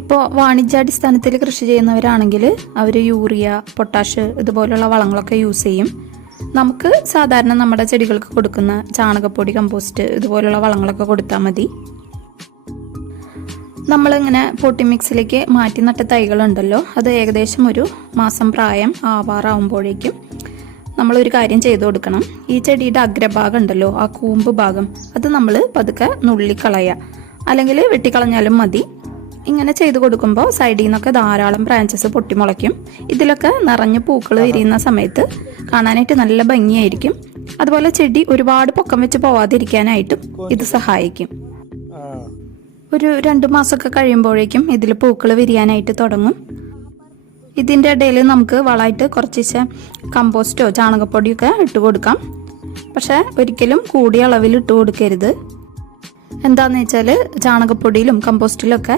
ഇപ്പോൾ വാണിജ്യാടിസ്ഥാനത്തിൽ കൃഷി ചെയ്യുന്നവരാണെങ്കിൽ അവർ urea, potash ഇതുപോലുള്ള വളങ്ങളൊക്കെ യൂസ് ചെയ്യും. നമുക്ക് സാധാരണ നമ്മുടെ ചെടികൾക്ക് കൊടുക്കുന്ന ചാണകപ്പൊടി, കമ്പോസ്റ്റ് ഇതുപോലുള്ള വളങ്ങളൊക്കെ കൊടുത്താൽ മതി. നമ്മളിങ്ങനെ പോട്ടി മിക്സിലേക്ക് മാറ്റി നട്ട തൈകളുണ്ടല്ലോ, അത് ഏകദേശം ഒരു മാസം പ്രായം ആവാറാവുമ്പോഴേക്കും നമ്മളൊരു കാര്യം ചെയ്തു കൊടുക്കണം. ഈ ചെടിയുടെ അഗ്രഭാഗം ഉണ്ടല്ലോ, ആ കൂമ്പ് ഭാഗം, അത് നമ്മൾ പതുക്കെ നുള്ളിക്കളയുക, അല്ലെങ്കിൽ വെട്ടിക്കളഞ്ഞാലും മതി. ഇങ്ങനെ ചെയ്തു കൊടുക്കുമ്പോൾ സൈഡിൽ നിന്നൊക്കെ ധാരാളം ബ്രാഞ്ചസ് പൊട്ടിമുളയ്ക്കും. ഇതിലൊക്കെ നിറഞ്ഞ് പൂക്കൾ വിരിയുന്ന സമയത്ത് കാണാനായിട്ട് നല്ല ഭംഗിയായിരിക്കും. അതുപോലെ ചെടി ഒരുപാട് പൊക്കം വെച്ച് പോവാതിരിക്കാനായിട്ടും ഇത് സഹായിക്കും. ഒരു 2 മാസമൊക്കെ കഴിയുമ്പോഴേക്കും ഇതിൽ പൂക്കൾ വിരിയാനായിട്ട് തുടങ്ങും. ഇതിൻ്റെ ഇടയിൽ നമുക്ക് വളമായിട്ട് കുറച്ച് കമ്പോസ്റ്റോ ചാണകപ്പൊടിയൊക്കെ ഇട്ട് കൊടുക്കാം. പക്ഷേ ഒരിക്കലും കൂടിയ അളവിൽ ഇട്ട് കൊടുക്കരുത്. എന്താണെന്ന് വെച്ചാൽ ചാണകപ്പൊടിയിലും കമ്പോസ്റ്റിലൊക്കെ